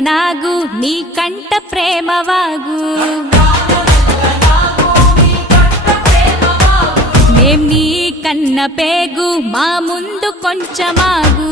నల్లనాగు నీ కంట ప్రేమవాగు మేం నీ కన్న పేగు మా ముందు కొంచెమాగు